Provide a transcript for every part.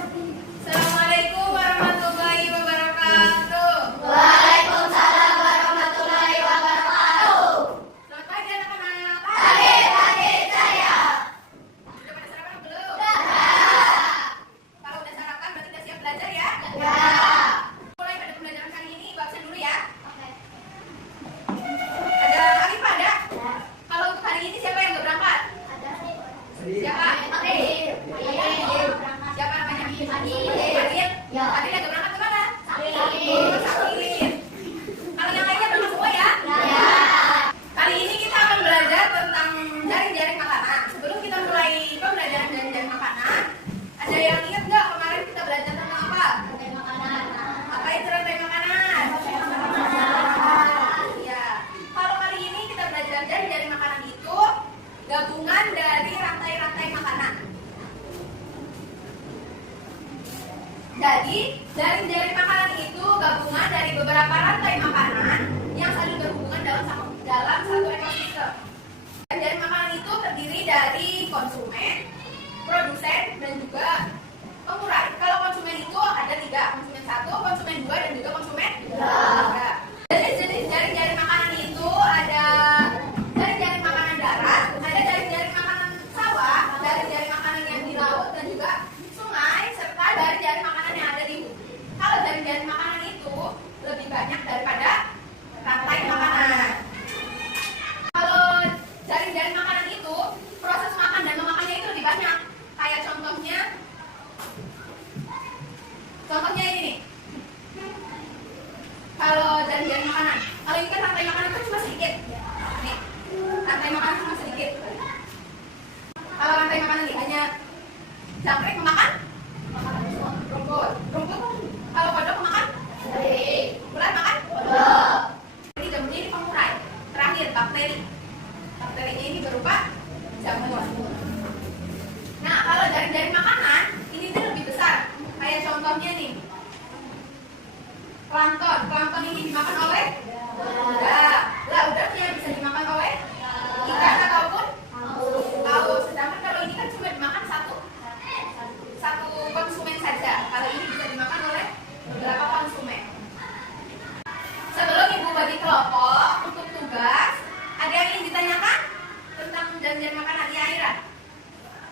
Assalamualaikum warahmatullahi wabarakatuh. Waalaikumsalam warahmatullahi wabarakatuh. Selamat pagi anak-anak. Pagi saya. Sudah pada sarapan atau belum? Sudah. Kalau udah sarapan berarti udah siap belajar ya? Ya. Mulai pada pembelajaran kali ini, ibu absen dulu ya. Oke. Ada Alifah ada? Kalau untuk hari ini siapa yang nggak berangkat? Ada. Siapa? Adil. Siapa namanya? Adil. Adil? Ya. Adil yang nggak berangkat kemana? Sakit. Oh, sakit. Kalau yang lainnya berangkat semua ya? Ya. Kali ini kita akan belajar tentang jaring-jaring makanan. Sebelum kita mulai pembelajaran jaring-jaring makanan, ada yang ingat nggak kemarin kita belajar tentang apa? Rantai makanan. Apa itu rantai makanan? Iya. Kalau kali ini kita belajar jaring-jaring makanan itu gabungan dari rantai-rantai makanan. Jadi, jaring-jaring makanan itu gabungan dari beberapa rantai makanan yang saling berhubungan dalam satu ekosistem. Jaring makanan itu terdiri dari konsumen, produsen, dan juga pengurai. Kalau konsumen itu ada tiga, konsumen satu, konsumen dua, dan juga konsumen tiga. Jadi jenis jaring-jaring makanan itu ada jaring-jaring makanan darat, ada jaring-jaring makanan sawah, jaring-jaring makanan yang di laut, dan juga sungai, serta jaring-jaring makanan yang ada di bumi. Kalau jaring-jaring makanan itu lebih banyak daripada rantai makanan. Kalau jaring-jaring makanan itu proses makan dan memakannya itu lebih banyak. Kayak contohnya ini nih. Kalau jaring-jaring makanan, kalau ini kan rantai makanan kan cuma sedikit. Nih, rantai makanan cuma sedikit. Kalau rantai makanan ini hanya jangkrik memakan rumput. Kalau kodok memakan ular makan. Jadi jamurnya ini pengurai. Terakhir bakteri. Bakterinya ini berupa jamur. Nah, kalau jaring-jaring makanan ini tuh lebih besar. Kayak contohnya nih. Plankton. Plankton ini dimakan oleh udang. Lah, udangnya bisa dimakan oleh ikan ataupun paus. Sedangkan kalau ini kan cuma dimakan satu konsumen saja. Kalau ini bisa dimakan oleh beberapa konsumen. Sebelum ibu bagi kelompok untuk tugas, ada yang ingin ditanyakan tentang jaring-jaring makanan? Ya, Ira?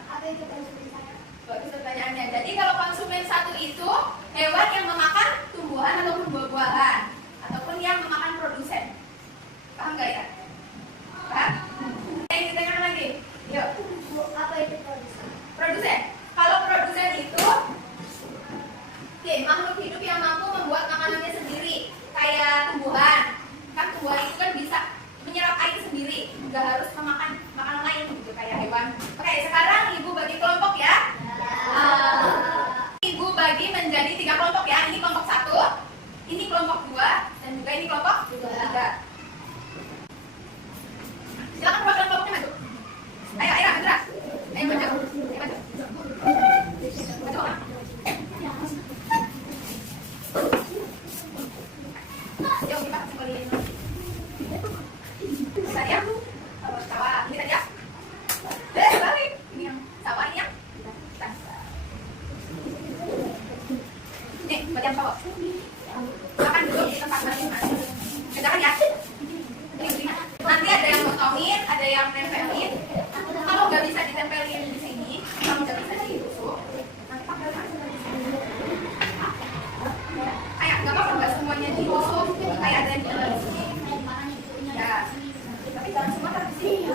Apa itu konsumen satu? Bagus pertanyaannya. Jadi kalau konsumen satu itu hewan yang memakan tumbuhan ataupun buah-buahan, ataupun yang memakan produsen. Paham nggak ya? Paham? Yang ditanyakan lagi? Yuk. Apa itu produsen? Produsen. Kalau produsen itu makhluk hidup yang mampu membuat makanannya sendiri, kayak tumbuhan. Kan tumbuhan itu kan bisa menyerap air sendiri, nggak harus memakan makanan lain gitu kayak hewan. Oke, sekarang ibu bagi kelompok ya. Ibu bagi menjadi 3 kelompok ya. Ini kelompok 1, ini kelompok 2, dan juga ini kelompok 3. Silakan perwakilan kelompoknya maju. Ayo, gerak. Ayo maju. Maju. Yuk kita kembali. Tadi ya, sawah. Ini tadi ya. Balik. Ini yang sawah, ini yang nih, bagian bawah. Makan dulu di tempat masing-masing. Kerjakan ya. Ini. Nanti ada yang potongin, ada yang nempelin. Kalau nggak bisa ditempelin di sini, kalau nggak bisa ditusuk, nanti pakai masuk. Kayak nggak apa-apa, nggak semuanya ditusuk. Kayak ada yang di sini. Ya. Tapi jangan semua taruh di sini.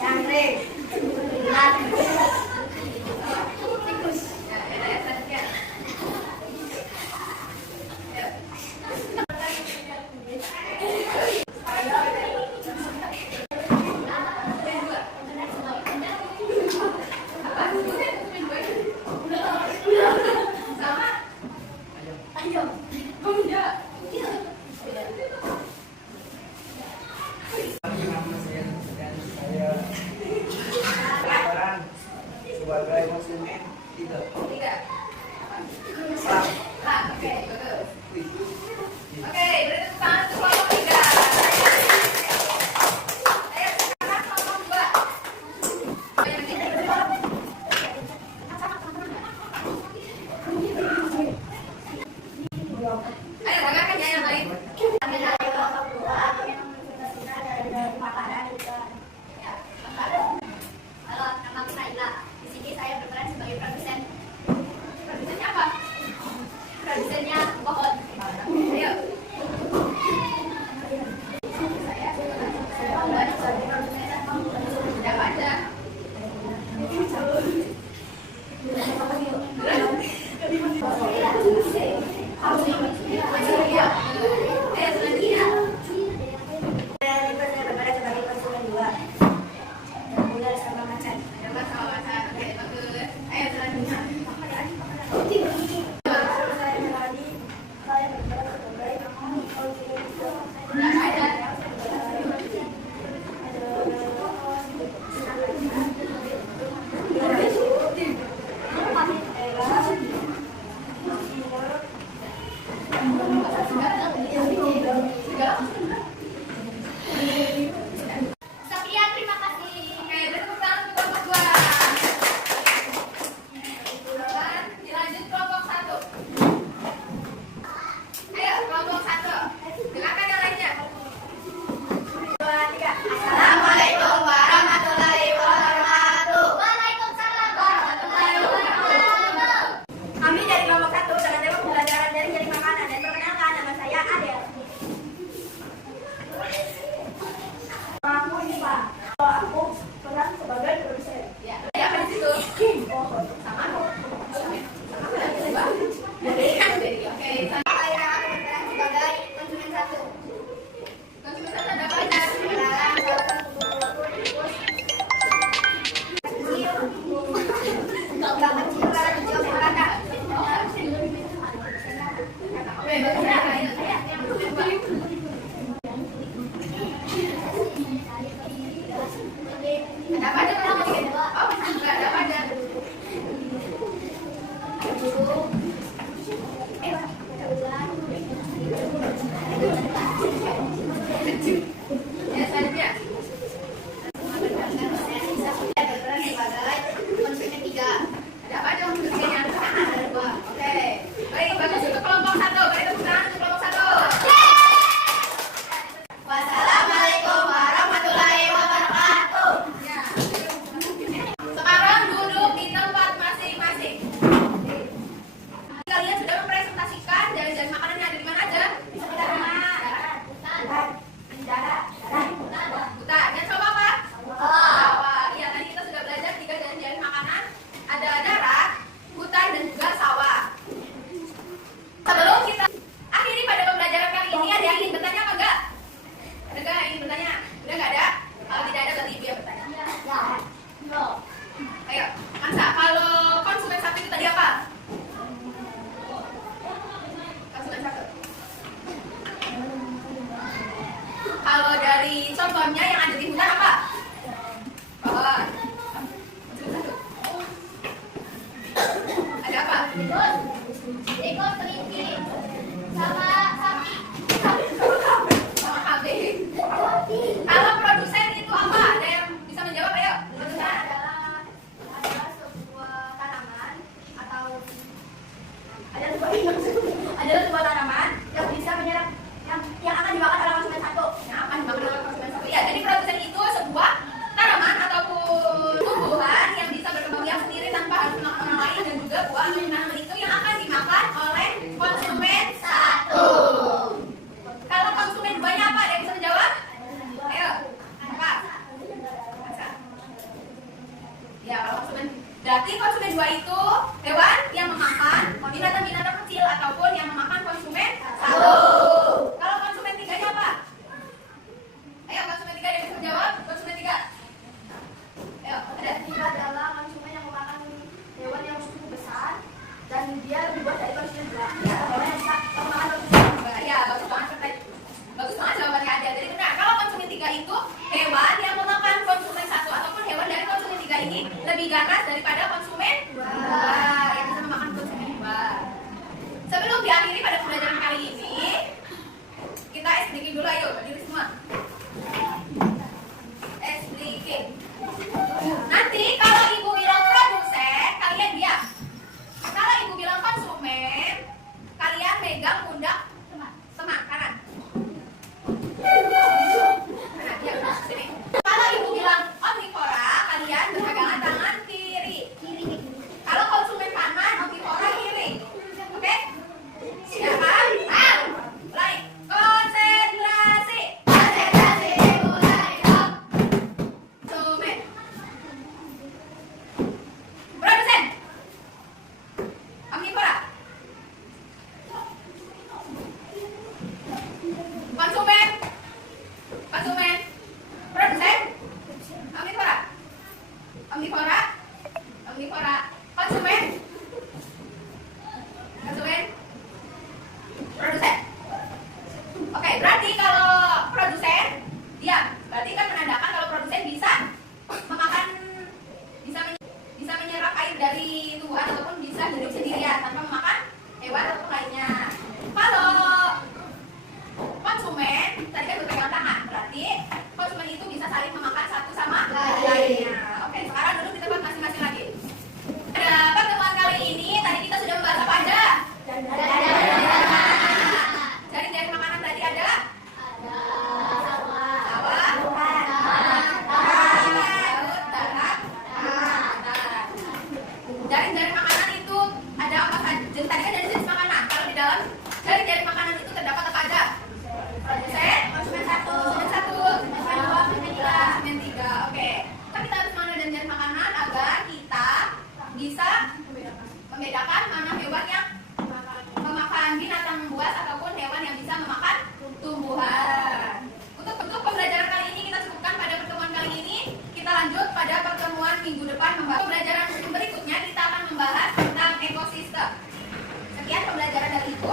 Jangkrik. Ulat. Tikus. Ya, ya, selanjutnya. Ya. Apa? Sama? Ayo. Oh, enggak. Nama saya dan saya peran sebagai konsumen tidak. Tiga. Sah. Ah, oke, bagus. Oke, berarti tepuk tangan untuk kelompok tiga. Ayo, sekarang kelompok dua. Yang ini. Ayo, banggakan ya yang lain. Halo, nama saya Ila. Di sini saya berperan sebagai produsen. Produsennya apa? Produsennya pohon. Ayo. Siapa aja? Iya. Ayo, selanjutnya. Saya berperan sebagai konsumen dua. Ular sama macan. Coba sama macan. Oke, bagus. Ayo, selanjutnya. Saya Melani. Saya berperan sebagai konsumen dua. Siapa aja? Sekian, terima kasih. Oke, berarti tepuk tangan untuk kelompok dua. Silakan, dilanjut kelompok satu. Ayo, kelompok satu. Silakan yang lainnya. Dua, tiga. Assalamualaikum warahmatullahi wabarakatuh. Waalaikumsalam warahmatullahi wabarakatuh. Kami dari kelompok satu dengan tema pembelajaran dari jadi makanan dan perkenalkan nama saya Adel. Aku Iva. Aku peran sebagai produsen. Ya, apa di situ? Sama. Oke, Saya berperan sebagai konsumen satu. konsumen satu ada apa aja? Sekarang salah satu tikus. Kecil. Enggak kecil karena kecil karena. Oke, bagus ya. Yang kedua. Ada apa aja? Oh, enggak ada apa aja. Ya, selanjutnya. Saya berperan sebagai konsumen tiga. Ada apa aja untuk ketiganya? Ada dua. Oke. Baik, bagus untuk kelompok satu. Beri tepuk tangan untuk kelompok satu. Wassalamualaikum warahmatullahi wabarakatuh. Ya. Sekarang duduk di tempat masing-masing. Kalian sudah mempresentasikan jalan-jalan makanan yang ada di mana aja? Buta. Dan coba apa? Sawah. Iya, tadi kita sudah belajar 3 jalan-jalan makanan. Ada darat, hutan, dan juga sawah. Sebelum kita akhiri pada pembelajaran kali ini, ada yang ingin bertanya apa enggak? Ada enggak yang ingin bertanya? Udah enggak ada? Kalau tidak ada, berarti ibu yang bertanya. Ayo, Ansa, kalau konsumen satu itu tadi apa? Konsumen satu. Kalau dari contohnya yang ada di hutan apa? Pohon. Konsumen satu. Ada apa? Tikus, kelinci, sama sapi. Sama kambing. Kalau produsen itu apa? Ada yang bisa menjawab? Ayo. Produsen. Adalah sebuah tanaman atau Adalah sebuah tanaman yang bisa menyerap yang akan dimakan oleh konsumen satu. yang akan dimakan oleh konsumen satu. Ya, jadi produsen itu sebuah tanaman ataupun tumbuhan yang bisa berkembang biak sendiri tanpa harus makan orang lain, dan juga buah atau tanaman itu yang akan dimakan oleh konsumen satu. konsumen, produsen, omnivora, omnivora, omnivora, konsumen, konsumen, produsen. Oke, berarti kalau produsen diam, berarti kan menandakan kalau produsen bisa memakan, bisa menyerap air dari tumbuhan ataupun bisa hidup sendirian tanpa memakan hewan atau lainnya. Kalau konsumen tadi kan berpegangan tangan, berarti konsumen itu bisa saling memakan satu sama lainnya. Oke, sekarang duduk di tempat masing-masing lagi. Pada pertemuan kali ini tadi kita sudah membahas apa aja? Dari makanan tadi ada? Sawah, laut, darat, Jari-jari makanan itu ada apa saja? Tadi kan dari jenis makanan. Kalau di dalam jari-jari makanan itu terdapat apa aja? Produsen, konsumen satu, konsumen dua, konsumen tiga. Oke. Kan kita harus mengenal jari-jari makanan agar kita bisa membedakan mana hewan yang memakan binatang buas ataupun hewan yang bisa memakan tumbuhan. Untuk pembelajaran kali ini kita cukupkan pada pertemuan kali ini. Kita lanjut pada pertemuan minggu depan membahas pembelajaran berikutnya. Kita akan membahas tentang ekosistem. Sekian pembelajaran dari Ibu.